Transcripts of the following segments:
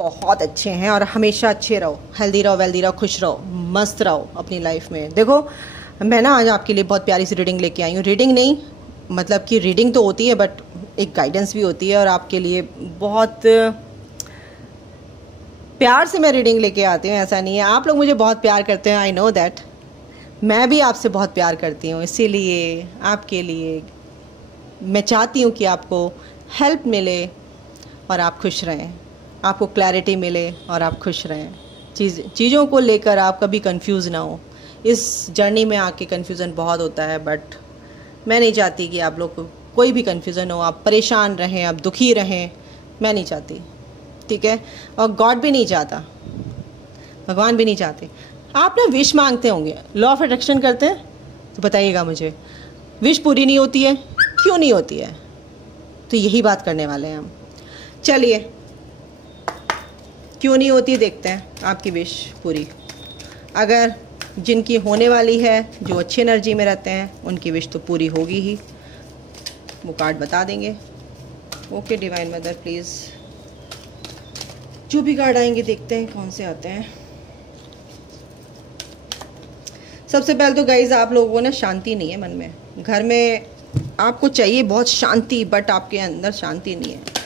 बहुत अच्छे हैं और हमेशा अच्छे रहो, हेल्दी रहो, वेल्दी रहो, खुश रहो, मस्त रहो अपनी लाइफ में। देखो मैं ना आज आपके लिए बहुत प्यारी सी रीडिंग लेके आई हूँ। रीडिंग नहीं मतलब कि रीडिंग तो होती है बट एक गाइडेंस भी होती है और आपके लिए बहुत प्यार से मैं रीडिंग लेके आती हूँ। ऐसा नहीं है, आप लोग मुझे बहुत प्यार करते हैं, आई नो दैट। मैं भी आपसे बहुत प्यार करती हूँ, इसीलिए आपके लिए मैं चाहती हूँ कि आपको हेल्प मिले और आप खुश रहें, आपको क्लैरिटी मिले और आप खुश रहें। चीज़ों को लेकर आप कभी कंफ्यूज ना हो। इस जर्नी में आके कन्फ्यूज़न बहुत होता है बट मैं नहीं चाहती कि आप लोग को कोई भी कन्फ्यूज़न हो, आप परेशान रहें, आप दुखी रहें, मैं नहीं चाहती, ठीक है। और गॉड भी नहीं चाहता, भगवान भी नहीं चाहते। आप ना विश मांगते होंगे, लॉ ऑफ अट्रैक्शन करते हैं, तो बताइएगा मुझे विश पूरी नहीं होती है, क्यों नहीं होती है? तो यही बात करने वाले हैं हम। चलिए क्यों नहीं होती देखते हैं आपकी विश पूरी। अगर जिनकी होने वाली है, जो अच्छी एनर्जी में रहते हैं, उनकी विश तो पूरी होगी ही, वो कार्ड बता देंगे। ओके डिवाइन मदर प्लीज़, जो भी कार्ड आएंगे देखते हैं कौन से आते हैं। सबसे पहले तो गाइज आप लोगों को ना शांति नहीं है मन में, घर में आपको चाहिए बहुत शांति बट आपके अंदर शांति नहीं है।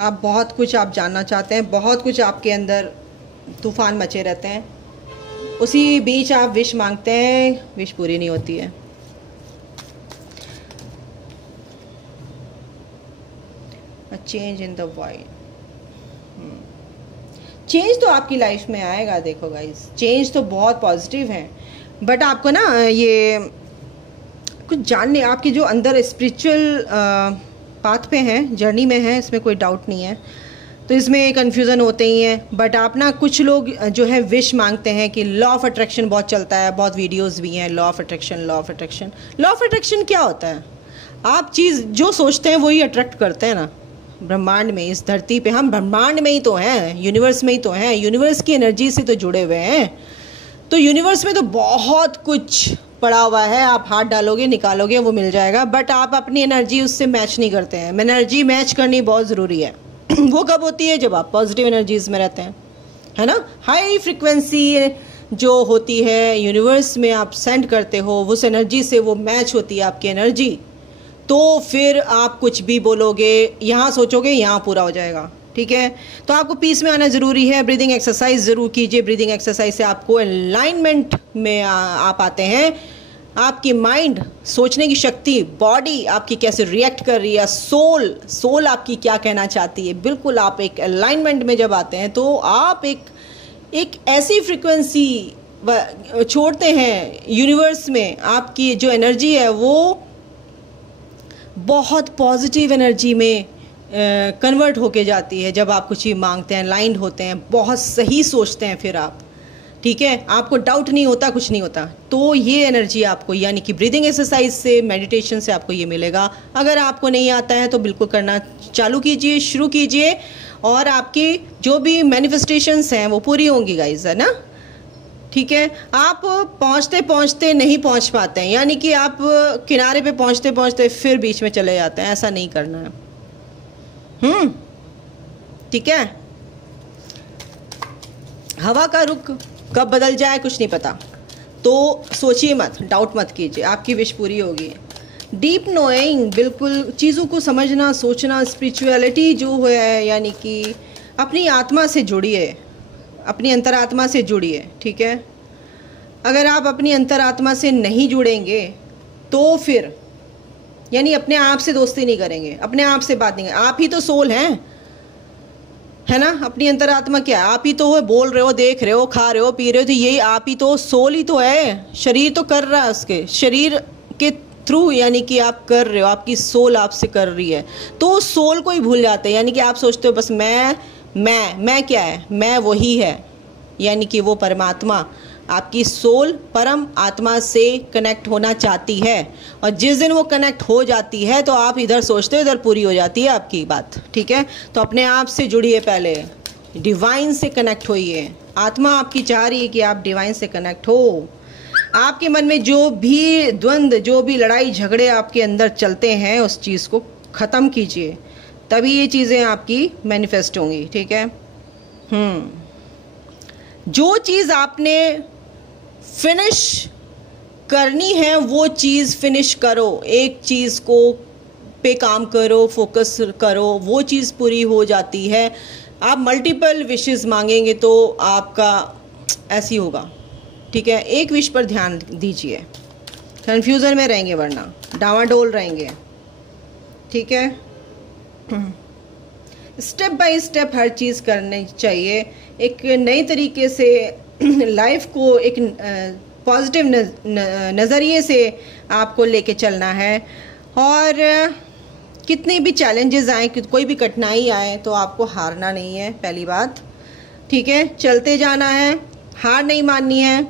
आप बहुत कुछ आप जानना चाहते हैं, बहुत कुछ आपके अंदर तूफान मचे रहते हैं, उसी बीच आप विश मांगते हैं, विश पूरी नहीं होती है। A change in the wide, change तो आपकी लाइफ में आएगा। देखो गाइस चेंज तो बहुत पॉजिटिव है बट आपको ना ये कुछ जानने, आपके जो अंदर स्पिरिचुअल पाथ पे हैं, जर्नी में हैं, इसमें कोई डाउट नहीं है। तो इसमें कन्फ्यूज़न होते ही हैं बट आप ना कुछ लोग जो है विश मांगते हैं कि लॉ ऑफ अट्रैक्शन बहुत चलता है, बहुत वीडियोस भी हैं law of attraction, law of attraction. Law of attraction क्या होता है? आप चीज़ जो सोचते हैं वही अट्रैक्ट करते हैं ना। ब्रह्मांड में, इस धरती पे हम ब्रह्मांड में ही तो हैं, यूनिवर्स में ही तो हैं, यूनिवर्स की एनर्जी से तो जुड़े हुए हैं। तो यूनिवर्स में तो बहुत कुछ पड़ा हुआ है, आप हाथ डालोगे निकालोगे वो मिल जाएगा बट आप अपनी एनर्जी उससे मैच नहीं करते हैं। एनर्जी मैच करनी बहुत ज़रूरी है। वो कब होती है? जब आप पॉजिटिव एनर्जीज में रहते हैं, है ना। हाई फ्रिक्वेंसी जो होती है यूनिवर्स में आप सेंड करते हो, उस एनर्जी से वो मैच होती है आपकी एनर्जी, तो फिर आप कुछ भी बोलोगे, यहाँ सोचोगे यहाँ पूरा हो जाएगा, ठीक है। तो आपको पीस में आना ज़रूरी है। ब्रीदिंग एक्सरसाइज ज़रूर कीजिए, ब्रीदिंग एक्सरसाइज से आपको अलाइनमेंट में आप आते हैं। आपकी माइंड, सोचने की शक्ति, बॉडी आपकी कैसे रिएक्ट कर रही है, सोल आपकी क्या कहना चाहती है, बिल्कुल आप एक अलाइनमेंट में जब आते हैं तो आप एक ऐसी फ्रिक्वेंसी छोड़ते हैं यूनिवर्स में। आपकी जो एनर्जी है वो बहुत पॉजिटिव एनर्जी में कन्वर्ट होके जाती है जब आप कुछ ही मांगते हैं, लाइंड होते हैं, बहुत सही सोचते हैं फिर आप, ठीक है। आपको डाउट नहीं होता, कुछ नहीं होता। तो ये एनर्जी आपको यानी कि ब्रीदिंग एक्सरसाइज से, मेडिटेशन से आपको ये मिलेगा। अगर आपको नहीं आता है तो बिल्कुल करना चालू कीजिए, शुरू कीजिए और आपकी जो भी मैनिफेस्टेशंस हैं वो पूरी होंगी गाइज, है ना, ठीक है। आप पहुंचते पहुंचते नहीं पहुंच पाते हैं, यानी कि आप किनारे पे पहुंचते पहुंचते फिर बीच में चले जाते हैं, ऐसा नहीं करना है। ठीक है। हवा का रुख कब बदल जाए कुछ नहीं पता, तो सोचिए मत, डाउट मत कीजिए, आपकी विश पूरी होगी। डीप नोइंग, बिल्कुल चीज़ों को समझना, सोचना, स्पिरिचुअलिटी जो है यानी कि अपनी आत्मा से जुड़िए, अपनी अंतरात्मा से जुड़िए, ठीक है। अगर आप अपनी अंतरात्मा से नहीं जुड़ेंगे तो फिर यानी अपने आप से दोस्ती नहीं करेंगे, अपने आप से बात नहीं करेंगे। आप ही तो सोल हैं, है ना। अपनी अंतरात्मा क्या है? आप ही तो हो, बोल रहे हो, देख रहे हो, खा रहे हो, पी रहे हो, तो यही आप ही तो, सोल ही तो है। शरीर तो कर रहा है, उसके शरीर के थ्रू यानी कि आप कर रहे हो, आपकी सोल आपसे कर रही है। तो सोल को ही भूल जाते हैं, यानी कि आप सोचते हो बस मैं क्या है, मैं वही है, यानी कि वो परमात्मा, आपकी सोल परम आत्मा से कनेक्ट होना चाहती है। और जिस दिन वो कनेक्ट हो जाती है तो आप इधर सोचते हो इधर पूरी हो जाती है आपकी बात, ठीक है। तो अपने आप से जुड़िए, पहले डिवाइन से कनेक्ट होइए। आत्मा आपकी चाह रही है कि आप डिवाइन से कनेक्ट हो। आपके मन में जो भी द्वंद्व, जो भी लड़ाई झगड़े आपके अंदर चलते हैं, उस चीज़ को ख़त्म कीजिए, तभी ये चीज़ें आपकी मैनिफेस्ट होंगी, ठीक है। जो चीज़ आपने फिनिश करनी है वो चीज़ फिनिश करो, एक चीज़ को पे काम करो, फोकस करो, वो चीज़ पूरी हो जाती है। आप मल्टीपल विशेस मांगेंगे तो आपका ऐसी होगा, ठीक है। एक विश पर ध्यान दीजिए, कंफ्यूजन में रहेंगे वरना डावाडोल रहेंगे, ठीक है। स्टेप बाय स्टेप हर चीज़ करनी चाहिए, एक नई तरीके से लाइफ को एक पॉजिटिव नज़रिए से आपको लेके चलना है। और कितने भी चैलेंजेस आए, कोई भी कठिनाई आए तो आपको हारना नहीं है, पहली बात, ठीक है। चलते जाना है, हार नहीं माननी है।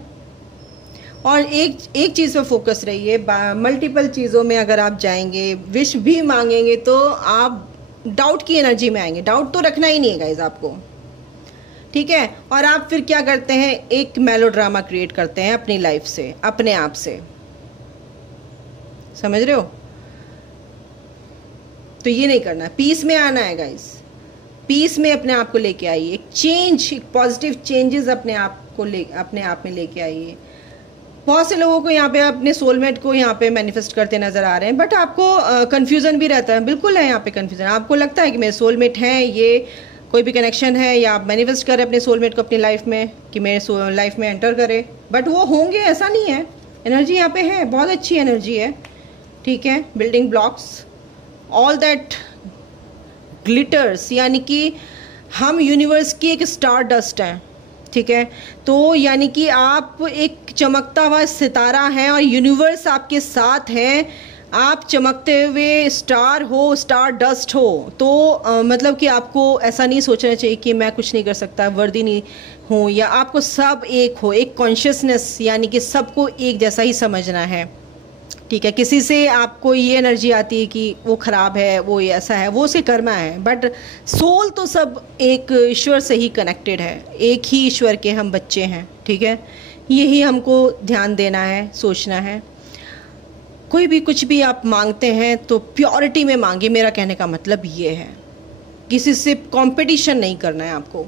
और एक चीज़ पर फोकस रहिए। मल्टीपल चीज़ों में अगर आप जाएंगे, विश भी मांगेंगे तो आप डाउट की एनर्जी में आएंगे। डाउट तो रखना ही नहीं है गाइज आपको, ठीक है। और आप फिर क्या करते हैं, एक मेलोड्रामा क्रिएट करते हैं अपनी लाइफ से, अपने आप से, समझ रहे हो। तो ये नहीं करना, पीस में आना है गाइज, पीस में अपने आप को लेके आइए, एक चेंज, एक पॉजिटिव चेंजेस अपने आप में लेके आइए। बहुत से लोगों को यहाँ पे अपने सोलमेट को यहाँ पे मैनिफेस्ट करते नजर आ रहे हैं, बट आपको कंफ्यूजन भी रहता है, बिल्कुल है यहाँ पे कंफ्यूजन। आपको लगता है कि मेरे सोलमेट हैं, ये कोई भी कनेक्शन है, या आप मैनिफेस्ट करें अपने सोलमेट को अपनी लाइफ में कि मेरे लाइफ में एंटर करे, बट वो होंगे ऐसा नहीं है। एनर्जी यहाँ पे है, बहुत अच्छी एनर्जी है, ठीक है। Building blocks, all that glitters, यानी कि हम यूनिवर्स की एक स्टार डस्ट हैं, ठीक है। तो यानी कि आप एक चमकता हुआ सितारा हैं और यूनिवर्स आपके साथ है, आप चमकते हुए स्टार हो, स्टार डस्ट हो। तो मतलब कि आपको ऐसा नहीं सोचना चाहिए कि मैं कुछ नहीं कर सकता, वर्दी नहीं हूँ, या आपको सब एक हो, एक कॉन्शियसनेस, यानी कि सबको एक जैसा ही समझना है, ठीक है। किसी से आपको ये एनर्जी आती है कि वो ख़राब है, वो ऐसा है, वो उसके कर्मा है, बट सोल तो सब एक ईश्वर से ही कनेक्टेड है, एक ही ईश्वर के हम बच्चे हैं, ठीक है। यही हमको ध्यान देना है, सोचना है। कोई भी कुछ भी आप मांगते हैं तो प्योरिटी में मांगे, मेरा कहने का मतलब ये है। किसी से कंपटीशन नहीं करना है आपको,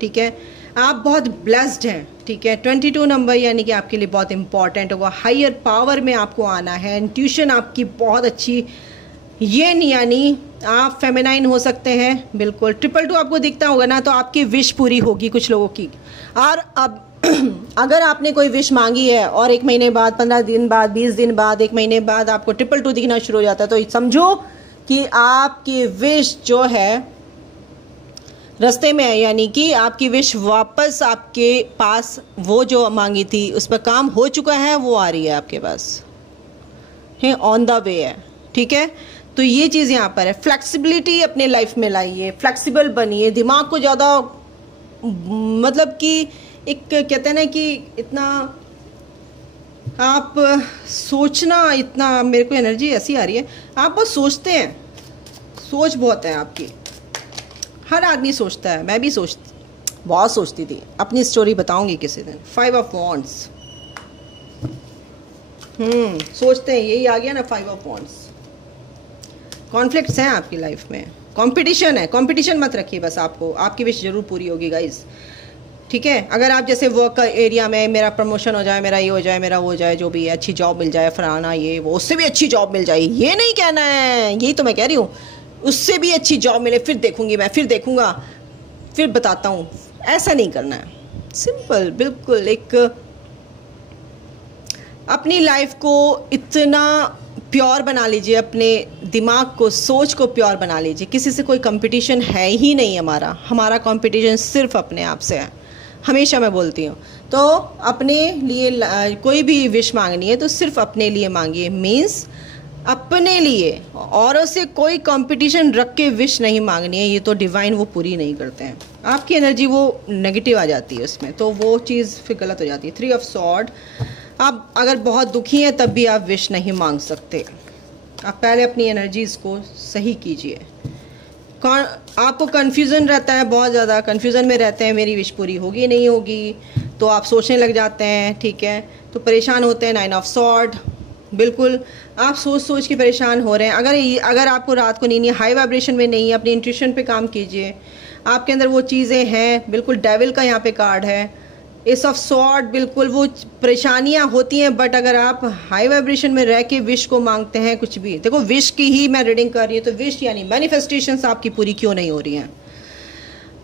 ठीक है। आप बहुत ब्लेस्ड हैं, ठीक है। 22 नंबर यानी कि आपके लिए बहुत इंपॉर्टेंट होगा। हायर पावर में आपको आना है, इंट्यूशन आपकी बहुत अच्छी, ये नहीं यानी आप फेमिनाइन हो सकते हैं, बिल्कुल। 222 आपको दिखता होगा ना, तो आपकी विश पूरी होगी कुछ लोगों की। और अब अगर आपने कोई विश मांगी है और 1 महीने बाद, 15 दिन बाद, 20 दिन बाद, 1 महीने बाद आपको 222 दिखना शुरू हो जाता है, तो समझो कि आपकी विश जो है रास्ते में है, यानी कि आपकी विश वापस आपके पास, वो जो मांगी थी उस पर काम हो चुका है, वो आ रही है आपके पास, है, ऑन द वे है, ठीक है। तो ये चीज़ यहाँ पर है। फ्लेक्सिबिलिटी अपने लाइफ में लाइए, फ्लेक्सिबल बनिए, दिमाग को ज़्यादा, मतलब कि एक कहते हैं ना कि इतना आप सोचना, इतना, मेरे को एनर्जी ऐसी आ रही है, आप बहुत सोचते हैं, सोच बहुत है आपकी। हर आदमी सोचता है, मैं भी बहुत सोचती थी, अपनी स्टोरी बताऊंगी किसी दिन। 5 ऑफ वॉन्ड्स, सोचते हैं, यही आ गया ना 5 ऑफ वॉन्ड्स। कॉन्फ्लिक्ट्स हैं आपकी लाइफ में, कंपटीशन है, कंपटीशन मत रखिए, बस आपको आपकी विश जरूर पूरी होगी गाइस, ठीक है। अगर आप जैसे वर्क एरिया में मेरा प्रमोशन हो जाए, मेरा ये हो जाए, मेरा वो हो जाए, जो भी है, अच्छी जॉब मिल जाए, फलाना ये वो, उससे भी अच्छी जॉब मिल जाए, ये नहीं कहना है, यही तो मैं कह रही हूँ, उससे भी अच्छी जॉब मिले फिर देखूंगी मैं, फिर देखूंगा, फिर बताता हूँ, ऐसा नहीं करना है। सिंपल, बिल्कुल। एक अपनी लाइफ को इतना प्योर बना लीजिए, अपने दिमाग को, सोच को प्योर बना लीजिए। किसी से कोई कंपटीशन है ही नहीं हमारा कंपटीशन सिर्फ अपने आप से है, हमेशा मैं बोलती हूँ। तो अपने लिए कोई भी विश मांगनी है तो सिर्फ अपने लिए मांगिए, मीन्स अपने लिए, औरों से कोई कंपटीशन रख के विश नहीं मांगनी है, ये तो डिवाइन वो पूरी नहीं करते हैं। आपकी एनर्जी वो नेगेटिव आ जाती है उसमें, तो वो चीज़ फिर गलत हो जाती है। 3 ऑफ सॉर्ड, आप अगर बहुत दुखी हैं तब भी आप विश नहीं मांग सकते, आप पहले अपनी एनर्जीज को सही कीजिए। आपको कन्फ्यूज़न रहता है, बहुत ज़्यादा कन्फ्यूज़न में रहते हैं, मेरी विश पूरी होगी नहीं होगी, तो आप सोचने लग जाते हैं, ठीक है, तो परेशान होते हैं। 9 ऑफ सॉर्ड, बिल्कुल आप सोच के परेशान हो रहे हैं। अगर आपको रात को नींद, हाई वाइब्रेशन में नहीं है, अपनी इंट्यूशन पे काम कीजिए, आपके अंदर वो चीज़ें हैं। बिल्कुल डेविल का यहाँ पे कार्ड है, एस ऑफ सॉर्ड। बिल्कुल वो परेशानियां होती हैं, बट अगर आप हाई वाइब्रेशन में रह के विश को मांगते हैं, कुछ भी देखो, विश की ही मैं रीडिंग कर रही हूँ, तो विश यानी मैनिफेस्टेशंस आपकी पूरी क्यों नहीं हो रही हैं?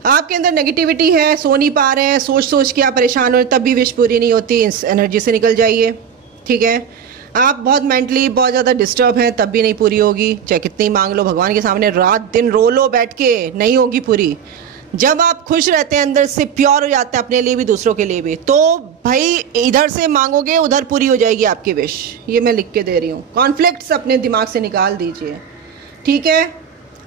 आपके अंदर नेगेटिविटी है, सो नहीं पा रहे हैं, सोच सोच के आप परेशान हो रहे, तब भी विश पूरी नहीं होती। इस एनर्जी से निकल जाइए, ठीक है? आप बहुत मेंटली बहुत ज़्यादा डिस्टर्ब हैं, तब भी नहीं पूरी होगी, चाहे कितनी मांग लो भगवान के सामने, रात दिन रो लो बैठ के, नहीं होगी पूरी। जब आप खुश रहते हैं, अंदर से प्योर हो जाते हैं, अपने लिए भी दूसरों के लिए भी, तो भाई इधर से मांगोगे उधर पूरी हो जाएगी आपकी विश। ये मैं लिख के दे रही हूँ। कॉन्फ्लिक्ट्स अपने दिमाग से निकाल दीजिए, ठीक है?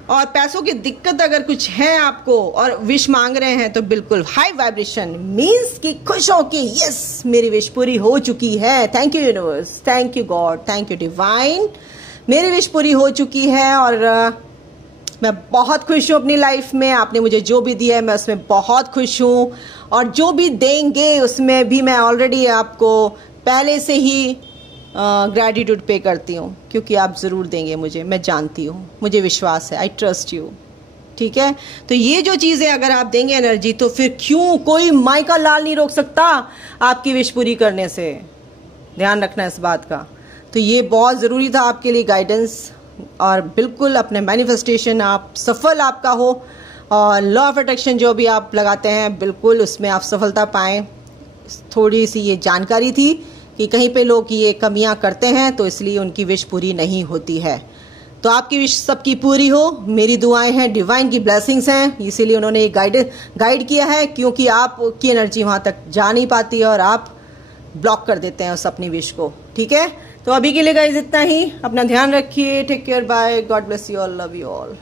और पैसों की दिक्कत अगर कुछ है आपको और विश मांग रहे हैं, तो बिल्कुल हाई वाइब्रेशन मीन्स कि खुश हो कि यस मेरी विश पूरी हो चुकी है। Thank you universe, thank you God, thank you divine, मेरी विश पूरी हो चुकी है और मैं बहुत खुश हूँ अपनी लाइफ में। आपने मुझे जो भी दिया है मैं उसमें बहुत खुश हूँ, और जो भी देंगे उसमें भी मैं ऑलरेडी आपको पहले से ही ग्रैटिट्यूड पे करती हूँ, क्योंकि आप ज़रूर देंगे मुझे, मैं जानती हूँ, मुझे विश्वास है, आई ट्रस्ट यू, ठीक है? तो ये जो चीज़ें अगर आप देंगे एनर्जी, तो फिर क्यों कोई माई का लाल नहीं रोक सकता आपकी विश पूरी करने से। ध्यान रखना इस बात का। तो ये बहुत ज़रूरी था आपके लिए गाइडेंस, और बिल्कुल अपने मैनिफेस्टेशन आप सफल आपका हो, और लॉ ऑफ अट्रैक्शन जो भी आप लगाते हैं बिल्कुल उसमें आप सफलता पाएँ। थोड़ी सी ये जानकारी थी कि कहीं पे लोग ये कमियां करते हैं, तो इसलिए उनकी विश पूरी नहीं होती है। तो आपकी विश सबकी पूरी हो, मेरी दुआएं हैं, डिवाइन की ब्लेसिंग्स हैं, इसीलिए उन्होंने ये गाइड किया है, क्योंकि आपकी एनर्जी वहां तक जा नहीं पाती है और आप ब्लॉक कर देते हैं उस अपनी विश को, ठीक है? तो अभी के लिए गाइस इतना ही। अपना ध्यान रखिए, take care, bye, God bless you all, love you all.